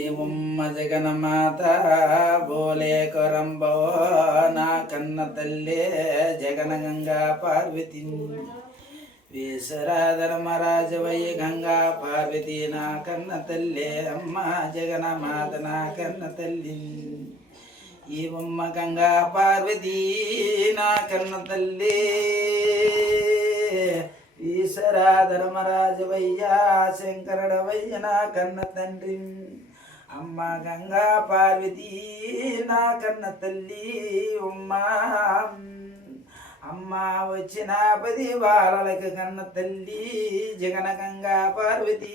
ఏమమ్మ జగన్మాత బోలే కొరంబో నా కన్న తల్లే జగన గంగా పార్వతి వీసరాధర్మరాజవయ్య గంగా పార్వతి నా కన్న తల్లే అమ్మ జగన్మాత నా కన్న తల్లి ఏమమ్మ గంగా పార్వతి నా కన్న తల్లి ఈశ్వరాధర్మరాజవయ్య శంకరుడవయ్య నా కన్న తండ్రి అమ్మ గంగా పార్వతి నా కన్న తల్లి ఉమ్మా అమ్మ వచ్చిన 10 బాలలకు కన్న తల్లి జగన గంగా పార్వతి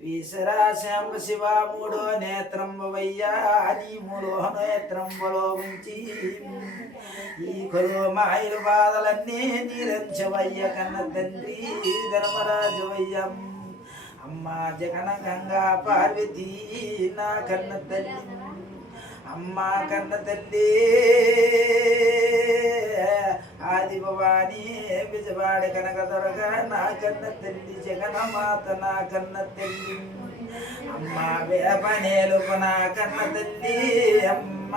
వీసరాశాంబ శివ 3వ నేత్రంబవయ్యా నీ 3వ నేత్రంబలో ఉంచి ఈ కొలు మాయలు బాధలన్నీ నీరంచవయ్య కన్న తండ్రి ధర్మరాజవయ్యం అమ్మ జగన గంగా పార్వతి నా కన్న తల్లి అమ్మ కన్న తల్లి ఆది భవాని విజవాడ కనక దొరగా నా కన్న తల్లి జగన్మాత నా కన్న తల్లి అమ్మ వేపనేలుపు నా కన్న తల్లి అమ్మ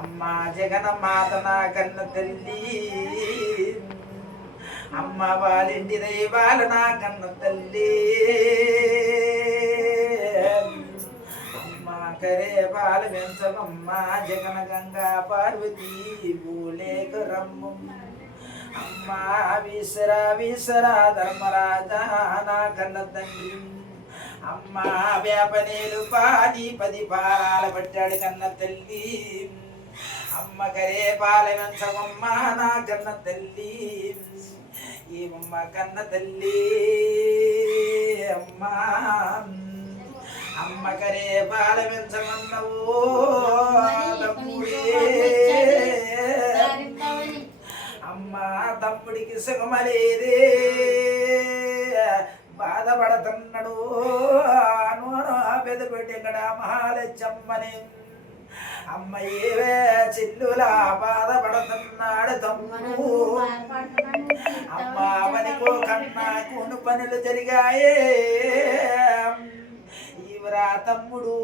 అమ్మ జగన్మాత నా కన్న తల్లి అమ్మ వాళ్ళింటి దైవాలు నా కన్న తల్లి అమ్మ కరే బాల వెంచమమ్మ జగన గంగా పార్వతి భూలేకరమ్మ అమ్మ విసరా ధర్మరాజా నా కన్న తండ్రి అమ్మ వేపనేలు పాడి 10 పారాల పట్టాడు కన్న తల్లి అమ్మ కరే పాల వెంచమమ్మ నా కన్న తల్లి ఏమమ్మ కన్న తల్లి అమ్మ అమ్మ కరే బాల పెంచమన్నవు అమ్మ తమ్ముడికి సుఖమలేదే బాధపడుతున్నాడు నూనె పెదపెట్టిక్కడ మహాలచ్చమ్మని అమ్మ ఏవే చిల్లులా బాధపడుతున్నాడు తమ్ముడు అమ్మ అవనికో కన్నా కూను పనులు జరిగాయే ఈవరా తమ్ముడు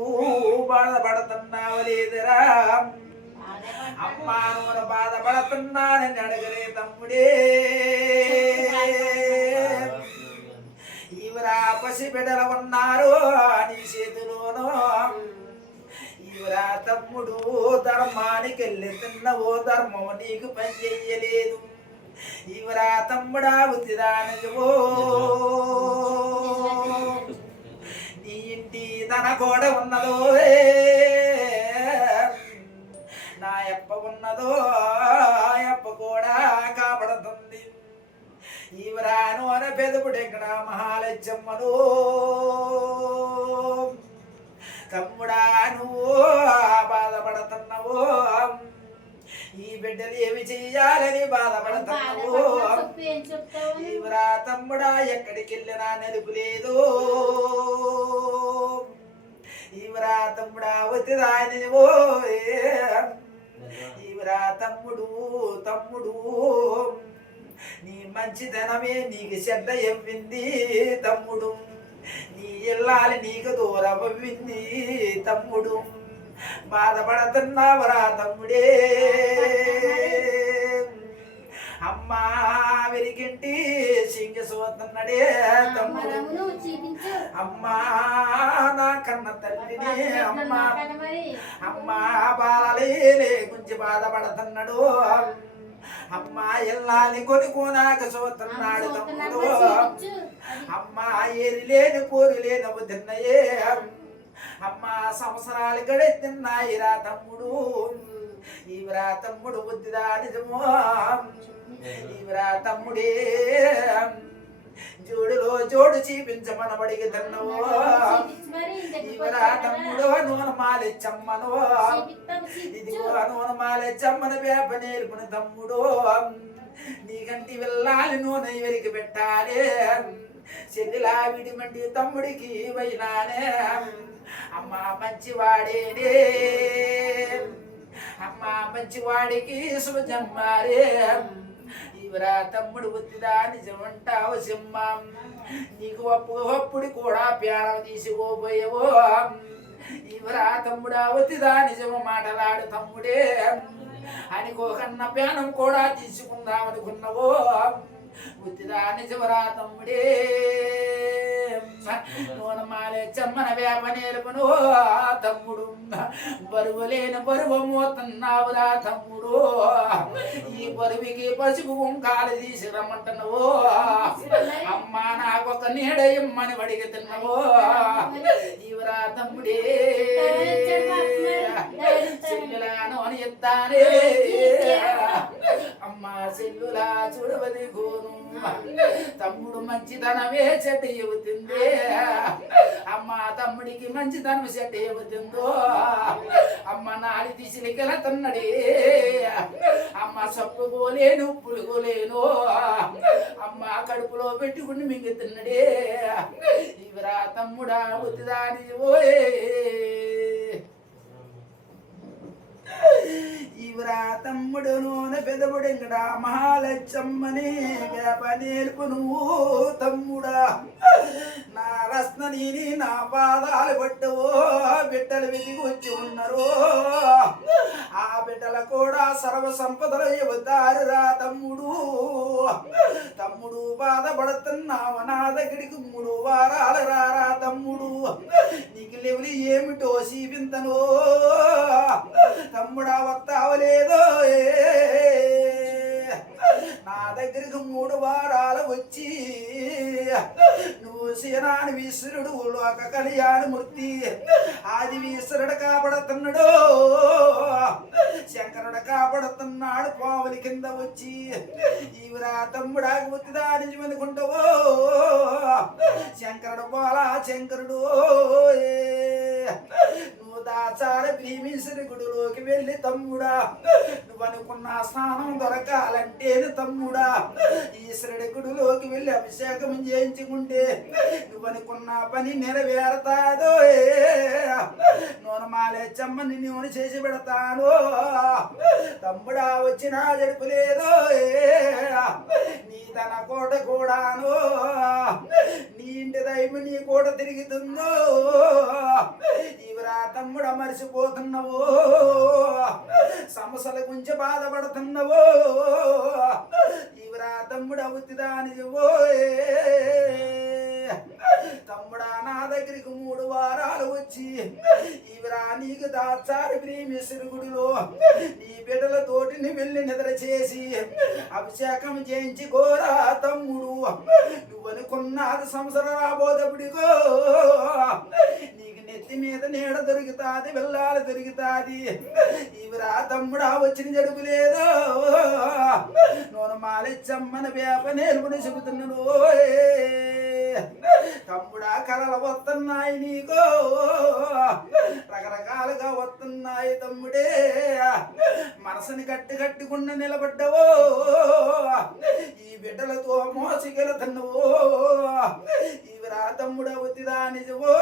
బాధపడుతున్నావు లేదురా అమ్మ నూనె బాధపడుతున్నానని అడగలే తమ్ముడే ఈవరా పసిబిడ్డలు ఉన్నారు నీ చేతిలోనూ ఈవరా తమ్ముడు ధర్మానికి వెళ్ళి తిన్నవో ధర్మం నీకు పని చెయ్యలేదు ఈవరా తమ్ముడా బుద్ధిదానివో నీ ఇంటి తన గోడ ఉన్నదో నా అప్ప ఉన్నదో అప్ప కూడా కాపాడుతుంది ఈవరా నోన పెదపుడు ఎక్కడ మహాలచ్చమ్మను తమ్ముడా నువ్వు బాధపడుతున్నావు ఈ బిడ్డలు ఏమి చెయ్యాలని బాధపడుతున్నావు ఈవరా తమ్ముడా ఎక్కడికి వెళ్ళినా నెలుపు లేదు ఈవరా తమ్ముడా ఒత్తిదానివో ఈవరా తమ్ముడు నీ మంచితనమే నీకు శ్రద్ధ ఎవ్వింది తమ్ముడు నీ ఇల్లాలి నీకు దూరమవ్వింది తమ్ముడు బాధపడుతున్నావురా తమ్ముడే అమ్మా వెరిగింటి సింగసోతున్నాడే తమ్ముడు అమ్మా నా కన్న తల్లిని అమ్మా బాలలే గురించి బాధపడుతున్నాడు అమ్మా ఎల్లాలి కొనుకోనాక చూస్తున్నాడు తమ్ముడు అమ్మా ఏరి లేని కోరి లేనవు తిన్నయే అమ్మా సంవత్సరాలు గడెత్తున్నాయిరా తమ్ముడు ఈవరా తమ్ముడు బుద్ధిదా నిజమో ఈవరా తమ్ముడే జోడులో జోడు చూపించమనబడికి తిన్నవో ఈవరా తమ్ముడు నూనె మాలెచ్చమ్మను ఇదిగో నూనె మాలెచ్చమ్మను వేప నేర్పుని తమ్ముడు నీకంటి వెళ్ళాలి నూనె ఎవరికి పెట్టాలి చెల్లిలా విడిమంటి తమ్ముడికి వైనానే అమ్మ మంచివాడేనే అమ్మ మంచివాడికి శుభజమ్మారే ఇవరా తమ్ముడు బుద్ధిదా నిజమంటావు సింహ నీకు అప్పుడు కూడా ప్యారం తీసుకోపోయేవో ఇవరా తమ్ముడా వతిదా నిజము మాటలాడు తమ్ముడే అనుకోకన్న ప్యానం కూడా తీసుకుందామనుకున్నావో బుద్ధిదా నిజమరా తమ్ముడే నూనెమాలే చెమ్మన వేప నేర్పును తమ్ముడు బరువు లేని బరువు మోతున్నావురా తమ్ముడు ఈ బరువుకి పసుపు కుంకాలు తీసి రమ్మంటున్నావు అమ్మా నాకొక నీడ ఇమ్మని అడిగుతున్నావు ఇవరా తమ్ముడే చెల్లులాను అని చెప్తానే అమ్మా చెల్లులా చూడవది గోను తమ్ముడు మంచితనమే చెట్టు చెబుతుంది అమ్మ తమ్ముడికి మంచితనం చెట్టు చెబుతుందో అమ్మ నాడి తీసికెళుతున్నాడే అమ్మ సప్పుకోలేను పులుకోలేను అమ్మ కడుపులో పెట్టుకుని మింగుతున్నాడే ఇవరా తమ్ముడా బుద్ధిదాని ఓయే ఇవరా తమ్ముడు నూనె పెదవుడెంగడా మహాలచ్చమ్మని వేప నేర్పు నువ్వు తమ్ముడా నా రత్నని నా పాదాలు పట్టవో బిడ్డలు వెతికి వచ్చి ఉన్నారు ఆ బిడ్డల కూడా సర్వ సంపదలు చెబుతారురా తమ్ముడు తమ్ముడు బాధపడుతున్నావు నా దగ్గరికి 3 వారాలు రారా తమ్ముడు నీకు లెవలి ఏమిటో సీపింతనో తమ్ముడా వస్తావలేదో నా దగ్గరికి 3 వారాలు వచ్చి నువ్వు సేనాని వీశ్వరుడు లోక కళ్యాణమూర్తి ఆది వీశ్వరుడు కాపాడుతున్నాడు శంకరుడు కాపాడుతున్నాడు పావుల కింద వచ్చి ఇవరా తమ్ముడా గుర్తిదా నిజమనుకుంటావో శంకరుడు పోలా శంకరుడు నువ్వు దాచాల భీమేశ్వరి గుడిలోకి వెళ్ళి తమ్ముడా నువ్వు అనుకున్న స్నానం దొరకాలంటే తమ్ముడా ఈశ్వరుడి గుడిలోకి వెళ్ళి అభిషేకం చేయించుకుంటే నువ్వు అనుకున్న పని నెరవేరతాదో నూనెమాలే చెమ్మని నూనె చేసి పెడతాను తమ్ముడా వచ్చినా జడుపులేదో నీ తన కోట కూడాను నీ ఇంటి దైవం నీ కోట తిరుగుతుందో ఇవరా తమ్ముడా మరిసిపోతున్నావు సమస్యల గురించి బాధపడుతున్నావు ఇవరా తమ్ముడు అవుతుందా నిజమో తమ్ముడా నా దగ్గరికి 3 వారాలు వచ్చి ఇవరా నీకు దాచారి ప్రేమేశ్వరి గుడిలో నీ బిడ్డలతోటిని వెళ్ళి నిద్ర చేసి అభిషేకం చేయించి కోరా తమ్ముడు నువ్వు అనుకున్నది సంవత్సరం రాబోదప్పుడికో నీకు నెత్తి మీద నీడ దొరుకుతాది వెళ్ళాలి దొరుకుతాది ఇవరా తమ్ముడా వచ్చిన జడుపు లేదో నూనెమాలిచ్చమ్మన వేప నేర్పుని చెబుతున్నాను తమ్ముడా కలలు వస్తున్నాయి నీకో రకరకాలుగా వస్తున్నాయి తమ్ముడే మనసుని కట్టుకుండా నిలబడ్డవో ఈ బిడ్డలతో మోసుకెళ్తున్నావో ఇవరా తమ్ముడ వద్దిదా నిజమో